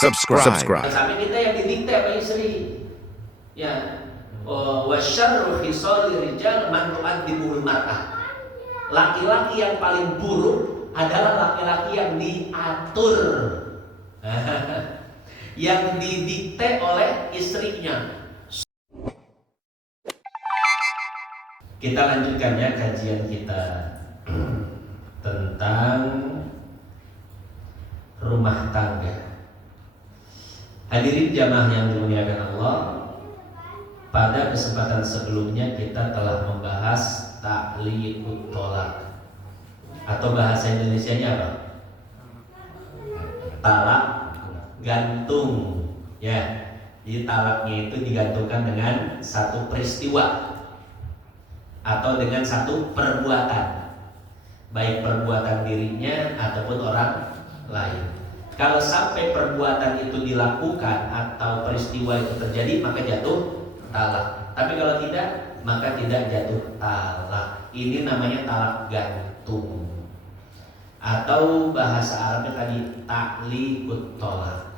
subscribe. Sampai kita yang didikte sama istri. Ya. Wa syarru khisali rijal man tu'addibul mar'ah. Laki-laki yang paling buruk adalah laki-laki yang diatur. Yang didikte oleh istrinya. Kita lanjutkan ya kajian kita tentang rumah tangga. Hadirin jamaah yang dimuliakan Allah, pada kesempatan sebelumnya kita telah membahas ta'liqut thalaq, atau bahasa Indonesianya apa? Talak gantung, ya. Jadi talaknya itu digantungkan dengan satu peristiwa atau dengan satu perbuatan, baik perbuatan dirinya ataupun orang lain. Kalau sampai perbuatan itu dilakukan atau peristiwa itu terjadi, maka jatuh talak. Tapi kalau tidak, maka tidak jatuh talak. Ini namanya talak gantung, atau bahasa Arabnya tadi ta'liqut thalaq.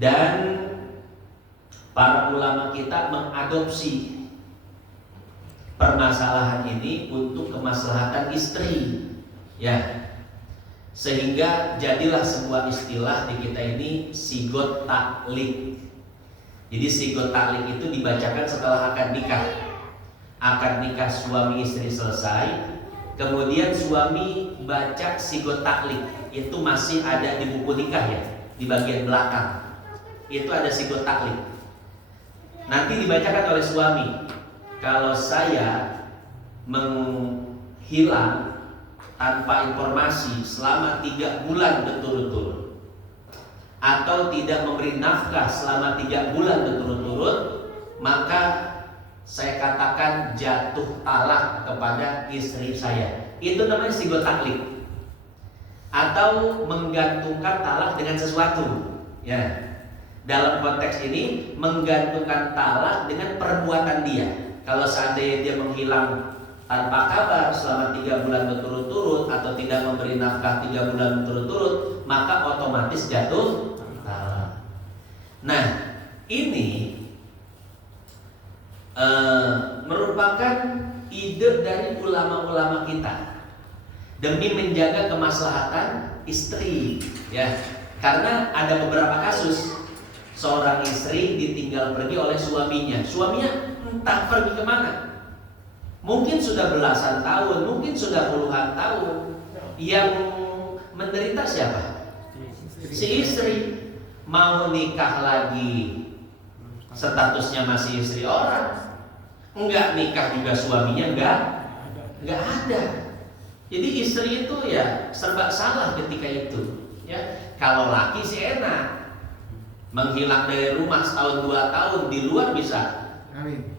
Dan para ulama kita mengadopsi permasalahan ini untuk kemaslahatan istri, ya, sehingga jadilah sebuah istilah di kita ini sigot taklik. Jadi sigot taklik itu dibacakan setelah akad nikah. Akad nikah suami istri selesai, kemudian suami baca sigot taklik. Itu masih ada di buku nikah ya, di bagian belakang itu ada sigot taklik. Nanti dibacakan oleh suami, kalau saya menghilang tanpa informasi selama 3 bulan berturut-turut, atau tidak memberi nafkah selama 3 bulan berturut-turut, maka saya katakan jatuh talak kepada istri saya. Itu namanya sigot taklik, atau menggantungkan talak dengan sesuatu, ya. Dalam konteks ini menggantungkan talak dengan perbuatan dia. Kalau seandainya dia menghilang tanpa kabar selama 3 bulan berturut-turut, atau tidak memberi nafkah 3 bulan berturut-turut, maka otomatis jatuh talak. Nah, ini merupakan ide dari ulama-ulama kita demi menjaga kemaslahatan istri, ya. Karena ada beberapa kasus seorang istri ditinggal pergi oleh suaminya. Suaminya entah pergi kemana. Mungkin sudah belasan tahun, mungkin sudah puluhan tahun. Yang menderita siapa? Si istri. Mau nikah lagi, statusnya masih istri orang. Enggak nikah juga suaminya enggak ada. Jadi istri itu ya serba salah ketika itu, ya. Kalau laki sih enak, menghilang dari rumah setahun 2 tahun, di luar bisa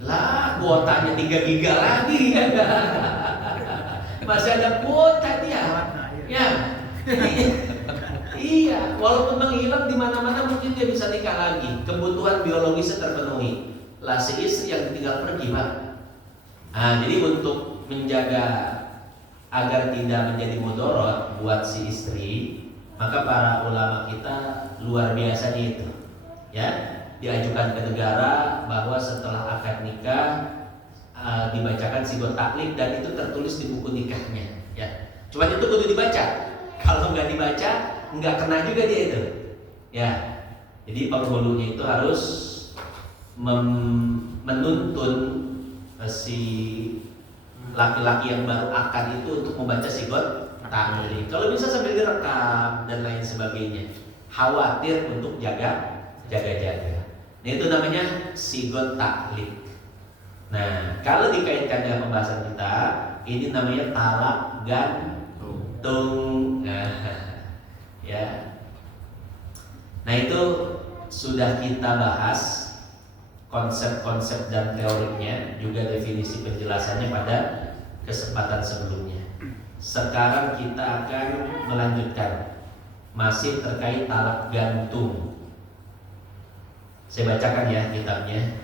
lah kuotanya 3 giga lagi, ya. Masih ada kuota dia, ya. Iya, walaupun menghilang di mana-mana mungkin dia bisa nikah lagi, kebutuhan biologisnya terpenuhi. Lah si istri yang tinggal pergi, Pak. Nah, jadi untuk menjaga agar tidak menjadi mudorot buat si istri, maka para ulama kita luar biasa itu, ya, diajukan ke negara bahwa setelah akad nikah dibacakan sigot taklik, dan itu tertulis di buku nikahnya, ya. Cuma itu kudu dibaca. Kalau nggak dibaca, nggak kena juga dia itu, ya. Jadi penghulunya itu harus menuntun si laki-laki yang baru akad itu untuk membaca sigot taklik. Kalau bisa sambil direkam dan lain sebagainya, khawatir untuk jaga. Nah, itu namanya sigot taklik. Nah, kalau dikaitkan dengan pembahasan kita, ini namanya talak gantung. Ya. Nah, itu sudah kita bahas konsep-konsep dan teorinya, juga definisi penjelasannya pada kesempatan sebelumnya. Sekarang kita akan melanjutkan, masih terkait talak gantung. Saya bacakan ya kitabnya.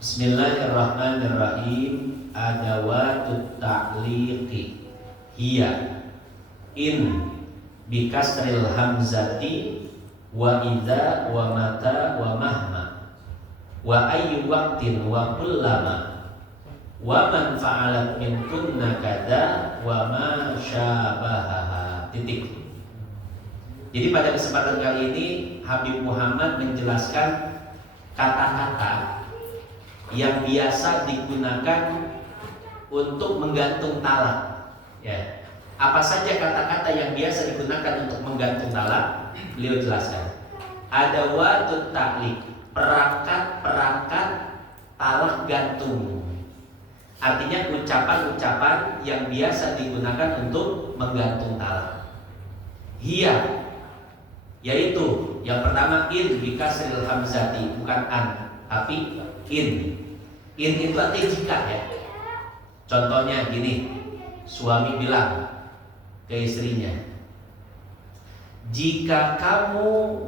Bismillahirrahmanirrahim. Adawatut ta'liqi hiya in bikasril hamzati wa idza wa mata wa mahma wa ayyu waqtin wa kullama wa man fa'alat minkunna kadza wa ma syabahaha. Titik. Jadi pada kesempatan kali ini Habib Muhammad menjelaskan kata-kata yang biasa digunakan untuk menggantung talak. Ya. Apa saja kata-kata yang biasa digunakan untuk menggantung talak? Beliau jelaskan. Ada wadut ta'liq, perangkat-perangkat talak gantung. Artinya ucapan-ucapan yang biasa digunakan untuk menggantung talak. Hiya, yaitu yang pertama in bikasril hamzati, bukan an, tapi in. In itu artinya jika ya. Contohnya gini, suami bilang ke istrinya, jika kamu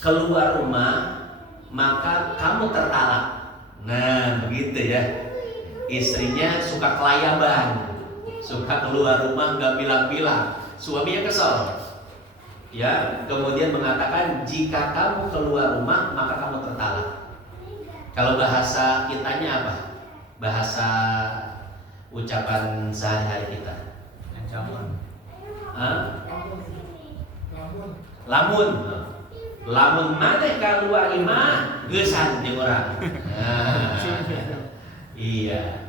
keluar rumah maka kamu tertalak. Nah begitu ya. Istrinya suka kelayaban, suka keluar rumah nggak bilang-bilang, suaminya kesel. Ya, kemudian mengatakan jika kamu keluar rumah maka kamu tertalak. Kalau bahasa kitanya apa? Bahasa ucapan sehari-hari kita. Ancaman. Lamun. Lamun mana keluar rumah gesan di orang. Nah, iya.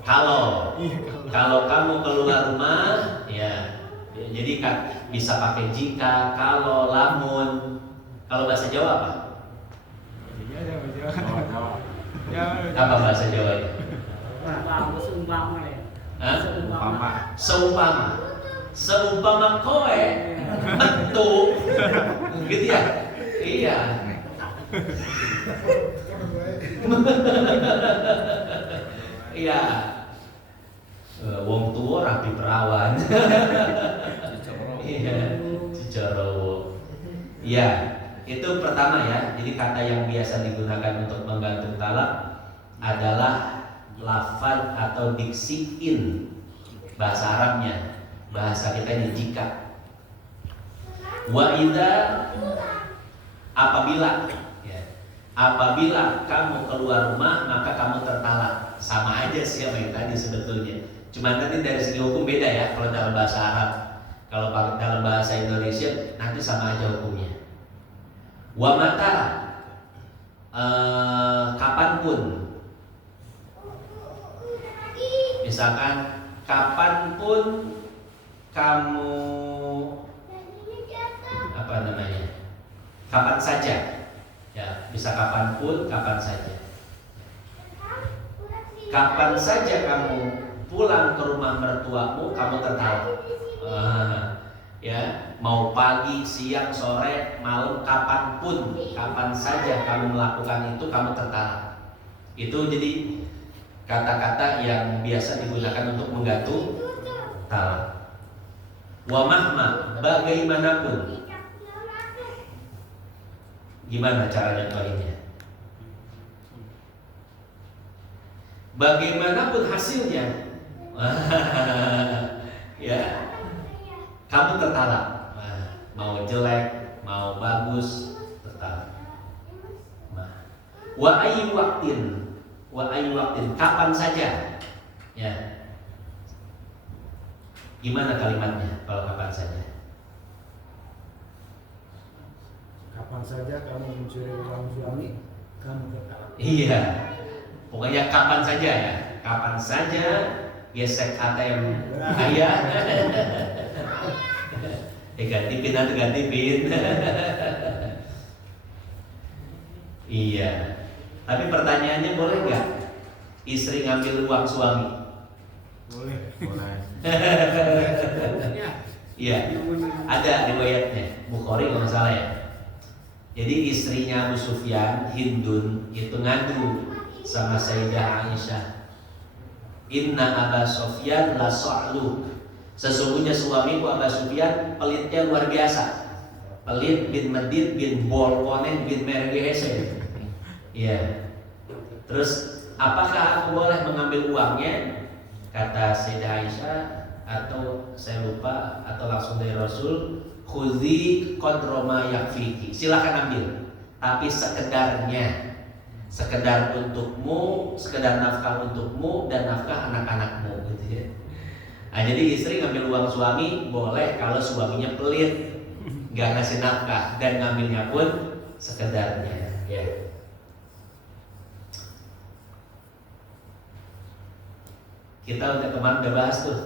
Kalau kamu keluar rumah ya. Jadi kan bisa pakai jika, kalau, lamun. Kalau bahasa Jawa apa? Apa bahasa Jawa ya? Seumpama kowe metu gitu ya. Iya. Iya. Wong tua rapi perawan. Iya, Cicorowo. Iya, itu pertama ya. Jadi kata yang biasa digunakan untuk menggantung talak adalah lafaz atau diksi in, bahasa Arabnya. Bahasa kita ini jika. Wa idza, apabila ya, apabila kamu keluar rumah maka kamu tertalak. Sama aja sih sama yang tadi sebetulnya. Cuma nanti dari segi hukum beda ya. Kalau dalam bahasa Arab, kalau dalam bahasa Indonesia nanti sama aja hukumnya. Wa mata, kapanpun. Misalkan kapanpun kamu apa namanya? Kapan saja. Ya, bisa kapanpun, kapan saja. Kapan saja kamu pulang ke rumah mertuamu, kamu tertalak. Ya, mau pagi, siang, sore, malam, kapanpun, kapan saja kamu melakukan itu, kamu tertalak. Itu jadi kata-kata yang biasa digunakan untuk menggantung talak. Wa mahma, bagaimanapun. Gimana caranya contohnya? Bagaimanapun hasilnya, ya, kamu tertalak. Mau jelek, mau bagus, tertalak. Wa ayyu waqtin, kapan saja. Ya. Gimana kalimatnya kalau kapan saja? Kapan saja kamu mencuri uang suami, kamu tertalak. Iya. Pokoknya kapan saja ya. Kapan saja gesek ATM ayah. Ganti pin atau ganti pin. Iya. Tapi pertanyaannya boleh nggak istri ngambil uang suami? Boleh. Iya. Ada riwayatnya. Bukhari kalau nggak salah ya. Jadi istrinya Abu Sufyan, Hindun, itu ngadu sama Sayyidah Aisyah. Inna Aba Sufyan la sa'lu. Sesungguhnya suamiku Abu Sufyan pelitnya luar biasa. Pelit bin Medit bin Bolponen bin Mergehese. Iya. Terus apakah aku boleh mengambil uangnya? Kata Sayyidah Aisyah, atau saya lupa atau langsung dari Rasul, khudzi qadra ma yakfiki. Silakan ambil, tapi sekedarnya. Sekedar untukmu, sekedar nafkah untukmu dan nafkah anak-anakmu gitu ya. Nah, jadi istri ngambil uang suami boleh kalau suaminya pelit, nggak ngasih nafkah, dan ngambilnya pun sekedarnya ya. Kita kemarin udah bahas tuh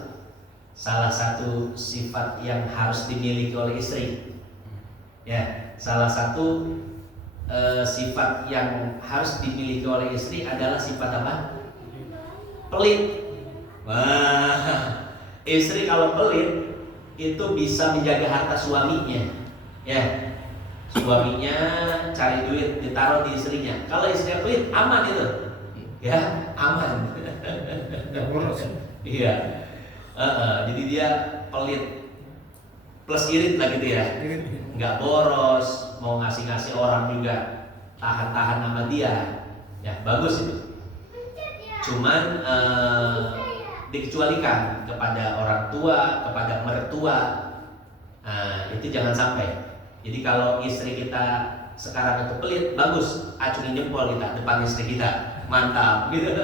salah satu sifat yang harus dimiliki oleh istri. Ya, salah satu sifat yang harus dimiliki oleh istri adalah sifat apa? Pelit. Wah, istri kalau pelit itu bisa menjaga harta suaminya. Ya, suaminya cari duit ditaruh di istrinya. Kalau istrinya pelit, aman itu. Ya, aman. Nggak boros. Iya. Jadi dia pelit plus irit lah gitu ya. Nggak boros, mau ngasih orang juga tahan-tahan sama dia. Ya, bagus itu. Cuman dikecualikan kepada orang tua, kepada mertua. Nah, itu jangan sampai. Jadi kalau istri kita sekarang itu pelit, bagus, acungin jempol kita depan istri kita. Mantap gitu.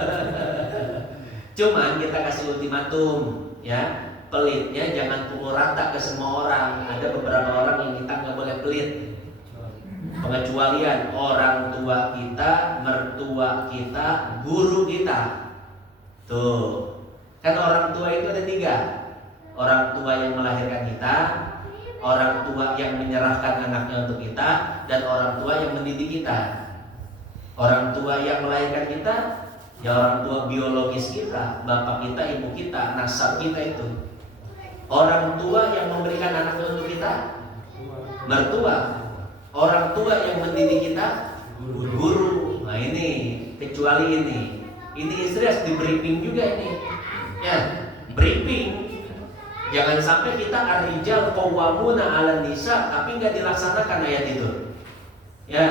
Cuman kita kasih ultimatum ya, pelitnya jangan pukul rata ke semua orang. Ada beberapa orang yang kita nggak boleh pelit. Pengecualian orang tua kita, mertua kita, guru kita. Tuh, kan orang tua itu ada 3. Orang tua yang melahirkan kita, orang tua yang menyerahkan anaknya untuk kita, dan orang tua yang mendidik kita. Orang tua yang melahirkan kita, ya orang tua biologis kita, bapak kita, ibu kita, nasab kita itu. Orang tua yang memberikan anaknya untuk kita, mertua. Orang tua yang mendidik kita, guru. Nah ini, kecuali ini istri harus di briefing juga ini. Ya, briefing. Jangan sampai kita ar-rijal qawwamuna 'alan nisa tapi nggak dilaksanakan ayat itu. Ya.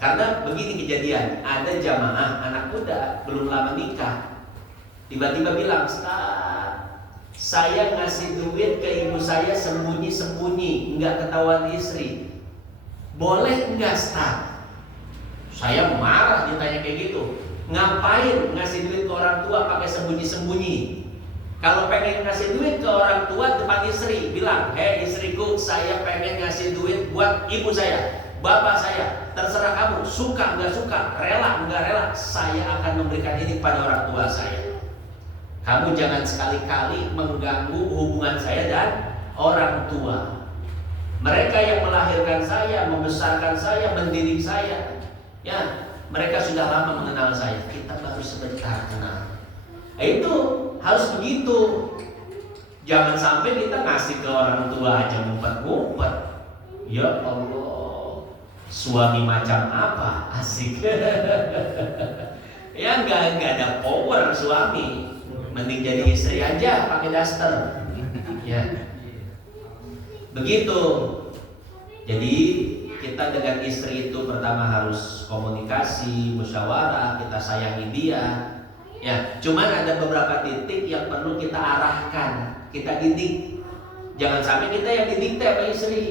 Karena begini kejadian, ada jamaah anak muda belum lama nikah, tiba-tiba bilang, "Ustaz, saya ngasih duit ke ibu saya sembunyi-sembunyi, nggak ketahuan istri. Boleh nggak, Ustaz?" Saya marah ditanya kayak gitu. Ngapain ngasih duit ke orang tua pakai sembunyi-sembunyi? Kalau pengen ngasih duit ke orang tua depan istri, bilang, "Hei istriku, saya pengen ngasih duit buat ibu saya, bapak saya, terserah kamu, suka nggak suka, rela nggak rela, saya akan memberikan ini pada orang tua saya. Kamu jangan sekali-kali mengganggu hubungan saya dan orang tua. Mereka yang melahirkan saya, membesarkan saya, mendidik saya, ya, mereka sudah lama mengenal saya, kita baru sebentar kenal." Itu harus begitu. Jangan sampai kita ngasih ke orang tua aja ngumpet-ngumpet. Ya Allah, suami macam apa? Asik. Ya nggak ada power suami. Mending jadi istri aja pakai daster. Ya. Begitu. Jadi kita dengan istri itu pertama harus komunikasi, musyawarah, kita sayangi dia. Ya, cuman ada beberapa titik yang perlu kita arahkan, kita didik. Jangan sampai kita yang didikte sama istri.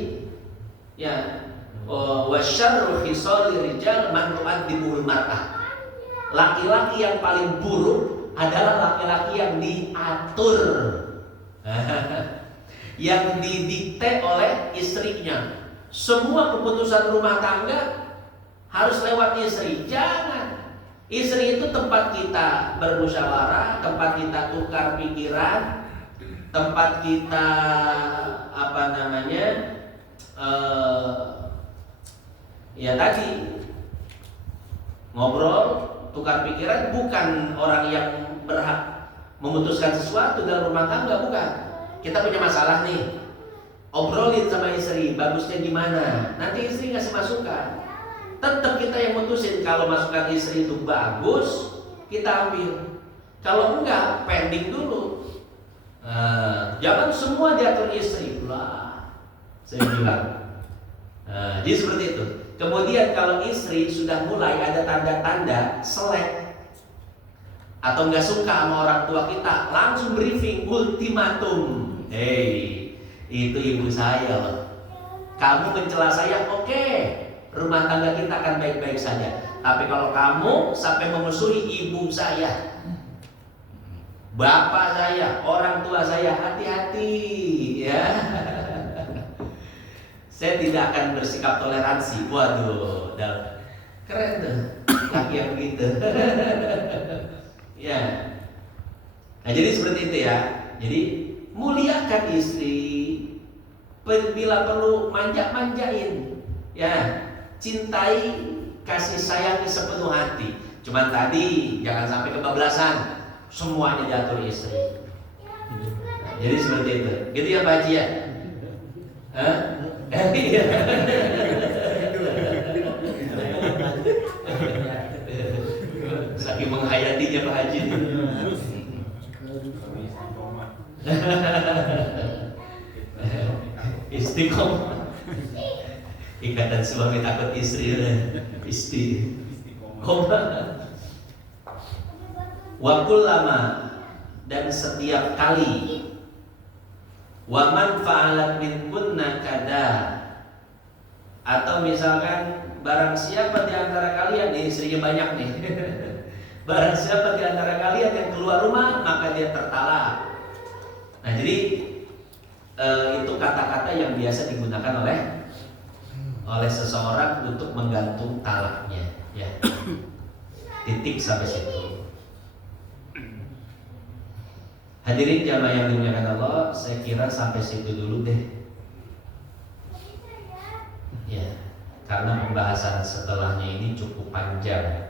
Ya, wa syarru khisali rijal man tu'addibul mar'ah. Laki-laki yang paling buruk adalah laki-laki yang diatur, yang didikte oleh istrinya. Semua keputusan rumah tangga harus lewat istri. Jangan. Istri itu tempat kita bermusyawarah, tempat kita tukar pikiran, tempat kita ya tadi ngobrol, tukar pikiran, bukan orang yang berhak memutuskan sesuatu dalam rumah tangga, bukan. Kita punya masalah nih, obrolin sama istri, bagusnya gimana, nanti istri ngasih masukan. Tetap kita yang mutusin. Kalau masukan istri itu bagus, kita ambil. Kalau enggak, pending dulu. Jangan semua diatur istri lah, saya bilang. Jadi seperti itu. Kemudian kalau istri sudah mulai ada tanda-tanda selek, atau nggak suka sama orang tua kita, langsung briefing, ultimatum. Hey, itu ibu saya loh. Kamu mencela saya, oke, rumah tangga kita akan baik-baik saja. Tapi kalau kamu sampai memusuhi ibu saya, bapak saya, orang tua saya, hati-hati ya. Saya tidak akan bersikap toleransi. Waduh, keren tuh laki yang begitu. Ya. Nah, jadi seperti itu ya. Jadi muliakan istri, bila perlu manja-manjain, ya, cintai, kasih sayang sepenuh hati. Cuman tadi jangan sampai kebablasan, semuanya diatur istri. Nah, jadi seperti itu. Gitu ya Pak Haji ya? Hah? Iya. Saking menghayatinya Pak Haji. Istiqomah. Ikatan suami takut istri. Istiqomah. Wakul lama, dan setiap kali. Waman fa'alat min kunna kada, atau misalkan barang siapa di antara kalian, ini istrinya banyak nih. Barang siapa di antara kalian yang keluar rumah, maka dia tertalak. Nah, jadi itu kata-kata yang biasa digunakan oleh seseorang untuk menggantung talaknya, ya. Titik sampai situ. Hadirin jamaah yang dimuliakan Allah, saya kira sampai situ dulu deh. Ya, karena pembahasan setelahnya ini cukup panjang.